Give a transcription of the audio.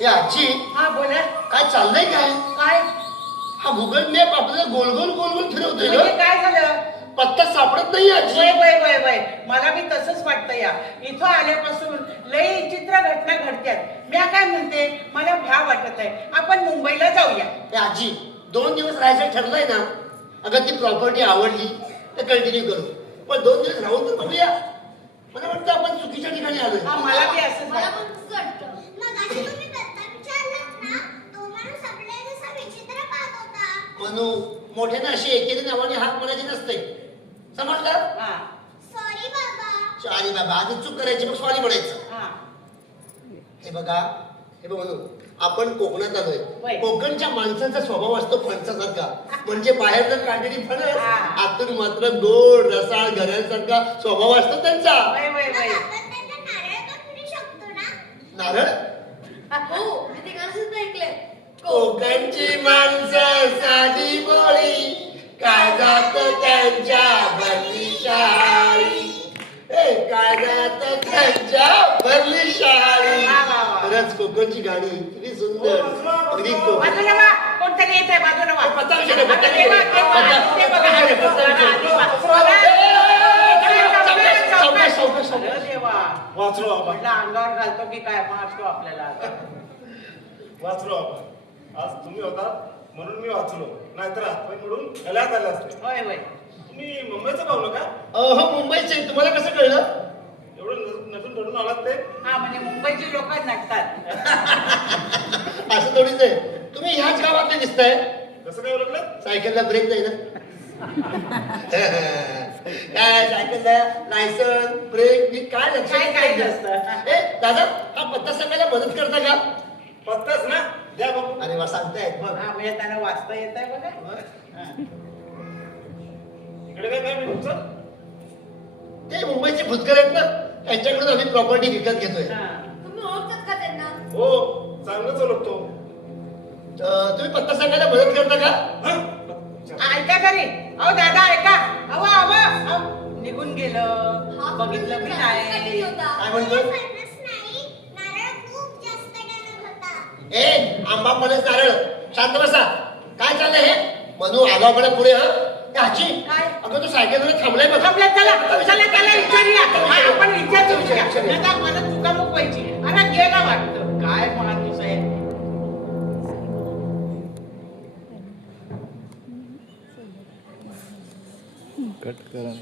या आजी हा बोला. काय चाललंय काय? काय हा गुगल मॅप आपल्याला गोल गोल गोल गोल फिरवतोय म्हणजे ना. काय झालं? पत्ता सापडत नाही आजी. वय वय वय वय मला बी तसंच वाटतं या. इथं आल्यापासून लई चित्र घटना घडत्यात. मी काय म्हणते, मला भ्या वाटत आहे, आपण मुंबईला जाऊया. या आजी 2 दिवस राहायचं ठरलंय ना. अगं ती प्रॉपर्टी आवडली तर कंटिन्यू करू, पण 2 दिवस राहून तर बघूया. मला वाटतं आपण चुकीच्या ठिकाणी आलोय. हा मला बी असंच मला वाटतं. पण तसंच वाटतं. मगाशी तुम्ही दत्ता विचारलात ना, तो माणूस आपल्याला जसा विचित्र पाहत होता. म्हणू मोठ्याने अशी एकेरी नावाने हाक म्हणायची नसते, समजलं? हा सॉरी बाबा. सॉरी बाबा, आधी चूक करायची मग सॉरी म्हणायचं. हा हे बघा, हे बघ म्हणू आपण कोकणात वय. आलोय. कोकणच्या माणसाचा स्वभाव असतो फणसासारखा. म्हणजे बाहेर जर काढलेली फणस, हा. आतून मात्र गोड रसाळ घऱ्यांसारखा स्वभाव असतो त्यांचा. वय वय मग वय आपण त्यांना नारळ पण पिऊ शकतो ना. नारळ हो, मी ते गाणं ऐकलंय. कोकणची माणसं साधी बोळी, काय जात त्यांच्या भरली शाळी. काय जात त्यांच्या भरली शाळी. वा, वा, वा. खरंच कोकणची गाणी किती सुंदर. अगदी बाजूला वा, कोणतरी येत आहे बाजूला वा. पत्ता विचार, पत्ता आता ते वा, ते वा, ते बघा, आधी वा. अरे देवा, वाचलो बाबा, म्हटलं अंगावर घालतो की काय मारतो आपल्याला आता. वाचलो बाबा. आज तुम्ही होतात म्हणून मी वाचलो, नाहीतर हातपाय मिळून गल्यात आले असते. होय होय तुम्ही मुंबईचं पावलं का? हो मुंबईचे. तुम्हाला कसं कळलं? एवढं नटून थोडून आलात ते? हा म्हणजे मुंबईची लोक नटतात. असं थोडीच आहे. तुम्ही ह्याच गावातले दिसताय. कसं काय ओळखलं? सायकलला ब्रेक नाही ना. काय सायकलला लायसन ब्रेक मी काय लक्षात काय काय नाही. नसतं. दादा हा पत्ता सांगायला मदत करता का? पत्ताच ना, द्या बाबू. अरे वा सांगतायत मग. हा म्हणजे त्यांना वाचता येत आहे बघा. हा. इकडे काय काय तुमचं? ते मुंबईचे भुतकर आहेत ना, त्यांच्याकडून आम्ही प्रॉपर्टी विकत घेतोय. हा. तुम्ही ओळखतात का त्यांना? हो, चांगलंच ओळखतो. तुम्ही पत्ता सांगायला मदत करता का? हं? ऐका तरी, अहो दादा ऐका, अहो अहो अहो, निघून गेलं, बघितलं बी नाही. काय म्हणतो? फणस नाही, नारळ खूप जास्त गरम होता. ए आंबा फणस नारळ, शांत बसा. काय चाललंय हे? मनू आगावपणा पुढे. हा आजी काय? अगं तू सायकलवर थांबलाय बघ. आपल्या चला चला त्याला विचारूया. हा, आपण विचारूया. आता मला चुकामुक व्हायची. अरे गेला वाटतं. काय माणूस आहे. कट करा.